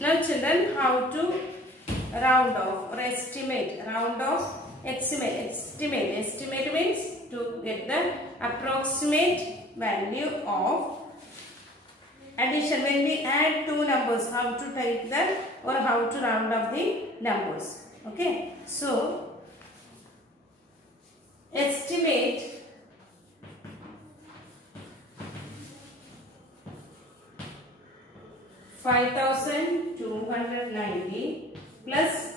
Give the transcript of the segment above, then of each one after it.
Now children, how to round off or estimate? Round off, estimate means to get the approximate value of addition. When we add two numbers, how to take that or how to round up the numbers. Okay, so estimate $5,290 plus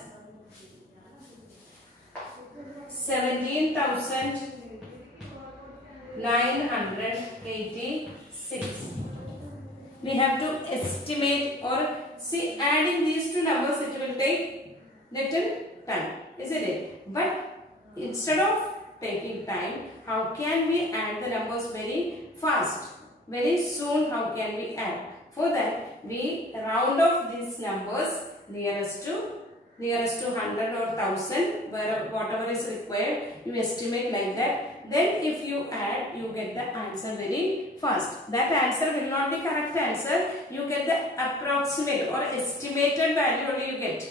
17,986. We have to estimate or see, adding these two numbers it will take little time, isn't it? But instead of taking time, how can we add the numbers very fast? Very soon how can we add? For that we round off these numbers nearest to 100 or 1000, whatever is required, you estimate like that. Then if you add, you get the answer very fast. That answer will not be correct answer. You get the approximate or estimated value only you get.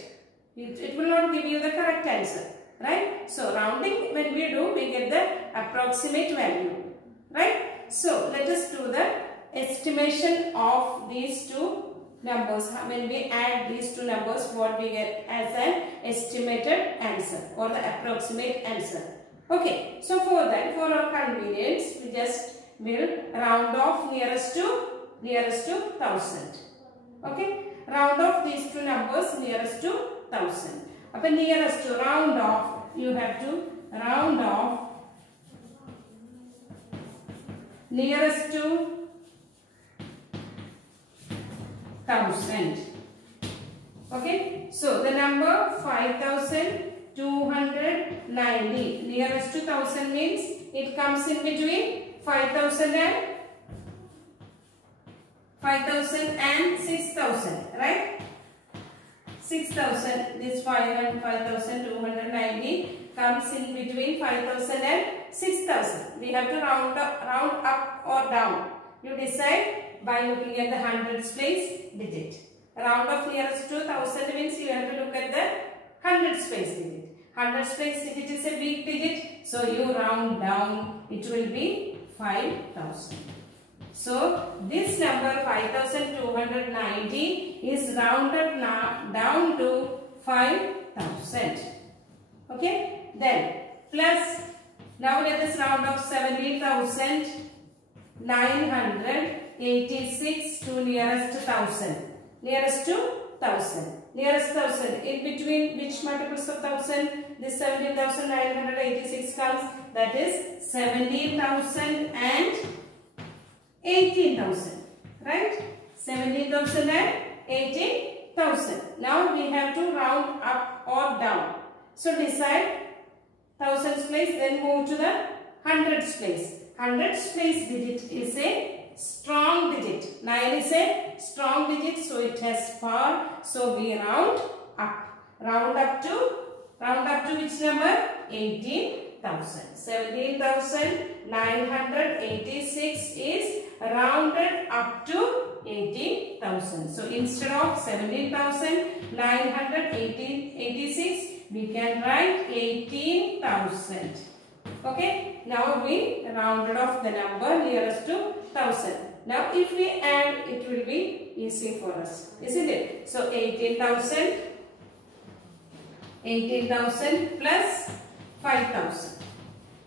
It will not give you the correct answer. Right? So rounding, when we do, we get the approximate value. Right? So let us do the estimation of these two numbers. When we add these two numbers, what we get as an estimated answer or the approximate answer. Okay, so for that, for our convenience, we just will round off nearest to 1000. Okay, round off these two numbers nearest to 1000. Upon nearest to round off, you have to round off nearest to 1000. Okay, so the number 5,290 nearest to 1000 means it comes in between 5,000 and 6,000, right? 6,000, this 5,290 comes in between 5,000 and 6,000. We have to round up or down. You decide by looking at the hundreds place digit. Round off nearest to 1000 means you have to look at the hundreds place digit. Hundreds place digit is a weak digit, so you round down, it will be 5,000. So this number 5,290 is rounded down to 5,000. Okay, then plus, now let us round off 17,986 to nearest 1000. Nearest to 1000. Nearest 1000. In between which multiples of 1000? This 17,986 comes. That is 17,000 and 18,000. Right? 17,000 and 18,000. Now we have to round up or down. So decide thousands place, then move to the hundreds place. Hundreds place digit is a strong digit. 9 is a strong digit, so it has power. So we round up. Round up to which number? 18,000. 17,986 is rounded up to 18,000. So instead of 17,986, we can write 18,000. Okay. Now we rounded off the number nearest to 1000. Now if we add, it will be easy for us, isn't it? So 18,000 plus 5,000.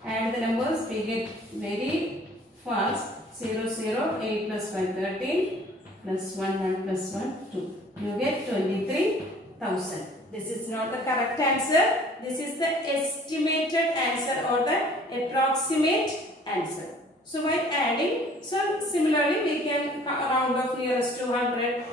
Add the numbers, we get very fast. 0, 0, 8 plus 5, 13, plus 1, 1 plus 1, 2. You get 23,000. This is not the correct answer. This is the estimated answer or the approximate answer. So by adding, so similarly we can round off nearest to 100,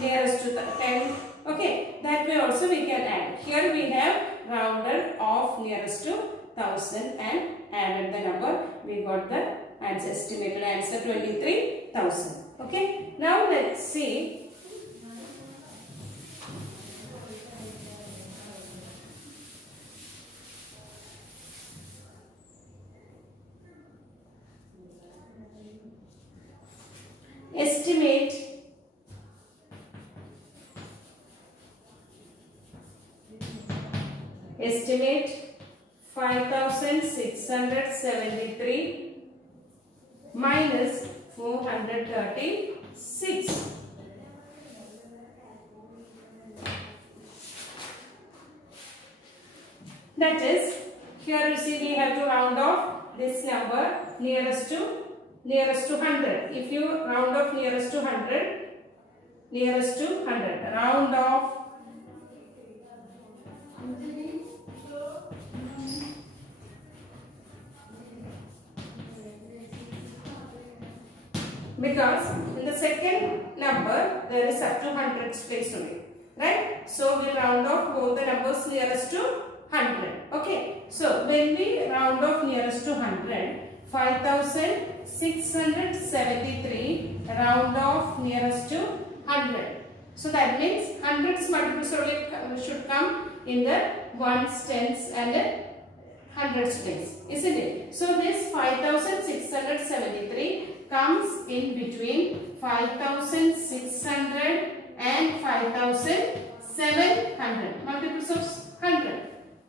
nearest to 10. Okay, that way also we can add. Here we have rounded off nearest to 1000 and added the number. We got the answer, estimated answer 23,000. Okay, now let's see. Estimate Estimate 5673 minus 436. That is, here you see we have to round off this number nearest to 100. If you round off nearest to 100, round off because in the second number there is up to 100 place only, right? So we round off both the numbers nearest to 100. Okay, so when we round off nearest to 100, 5673 round off nearest to 100. So that means hundreds multiples only should come in the ones, tens and hundreds place, isn't it? So this 5673 comes in between 5600 and 5700, multiples of 100,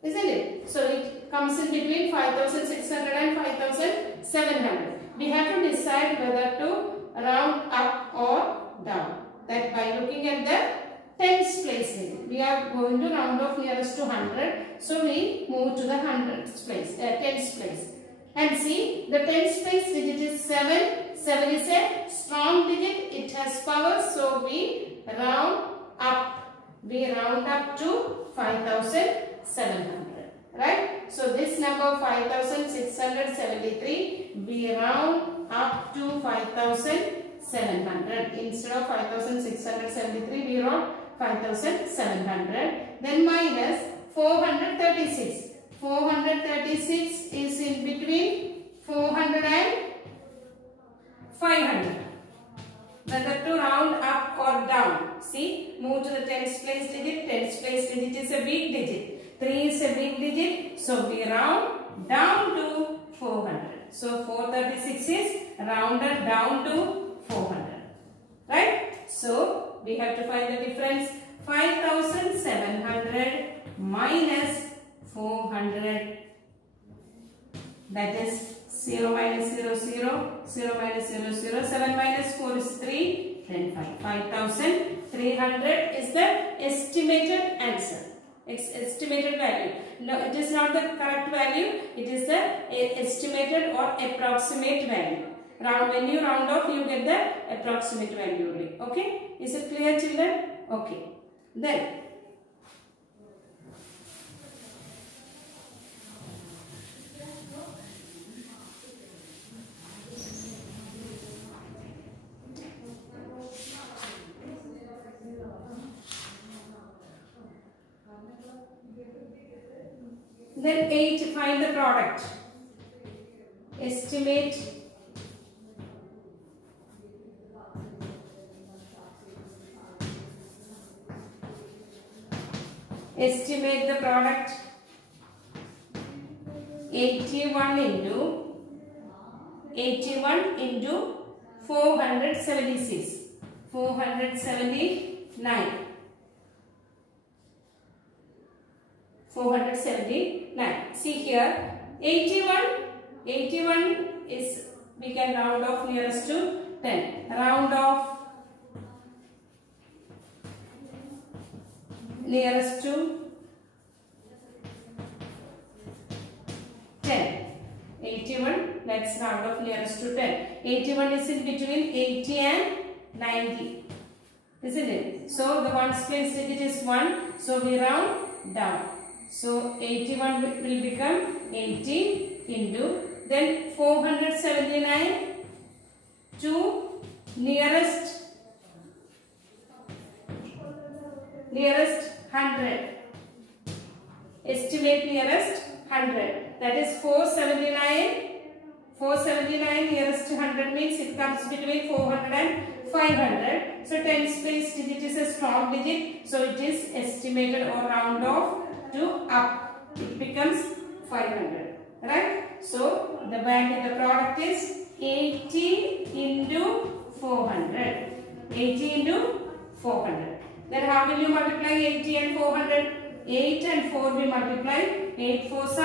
isn't it? So it comes in between 5600 and 5700. We have to decide whether to round up or down. That by looking at the tens place, we are going to round off nearest to 100. So we move to the hundreds place, tens place. And see, the tens place digit is 7. 7 is a strong digit. It has power. So we round up. We round up to 5700. Right? So this number 5673, we round up to 5700. Instead of 5673, we round 5700. Then minus 436. 436 is in between 400 and 500. Whether to round up or down. See, move to the tens place digit. Tens place digit is a big digit. 3 is a big digit. So we round down to 400. So 436 is rounded down to 400. Right? So we have to find the difference. 5700 minus 400, that is 0 minus 0, 0, 0 minus 0, 0, 7 minus 4 is 3, then 5. 5300 is the estimated answer. It's estimated value. No, it is not the correct value. It is the estimated or approximate value. When you round off, you get the approximate value only. Okay? Is it clear, children? Okay. Then 8, find the product. Estimate the product. 81 into 476. 479. 479. See here, 81 is, we can round off nearest to 10. Round off nearest to 10. 81, let's round off nearest to 10. 81 is in between 80 and 90. Isn't it? So the ones place digit is 1. So we round down. So 81 will become 80 into, then 479 to nearest 100. Estimate nearest 100. That is 479. 479 nearest 100 means it comes between 400 and 500. So tens place digit is a strong digit. So it is estimated or round off to up. It becomes 500. Right? So the value, the product is 80 into 400. 80 into 400. Then how will you multiply 80 and 400? 8 and 4 we multiply. 8 4s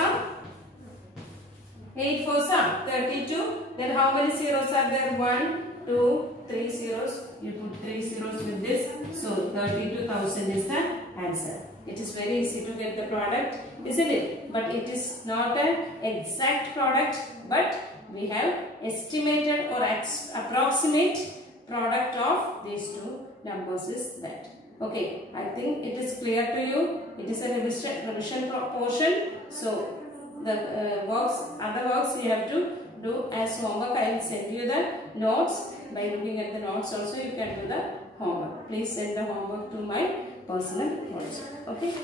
are 32. Then how many zeros are there? 1, 2, 3 zeros. You put 3 zeros with this. So 32,000 is the answer. It is very easy to get the product, isn't it? But it is not an exact product, but we have estimated or approximate product of these two numbers is that. Okay, I think it is clear to you. It is a revision portion. So the other works you have to do as homework. I will send you the notes. By looking at the notes also you can do the homework. Please send the homework to my personal WhatsApp. Okay.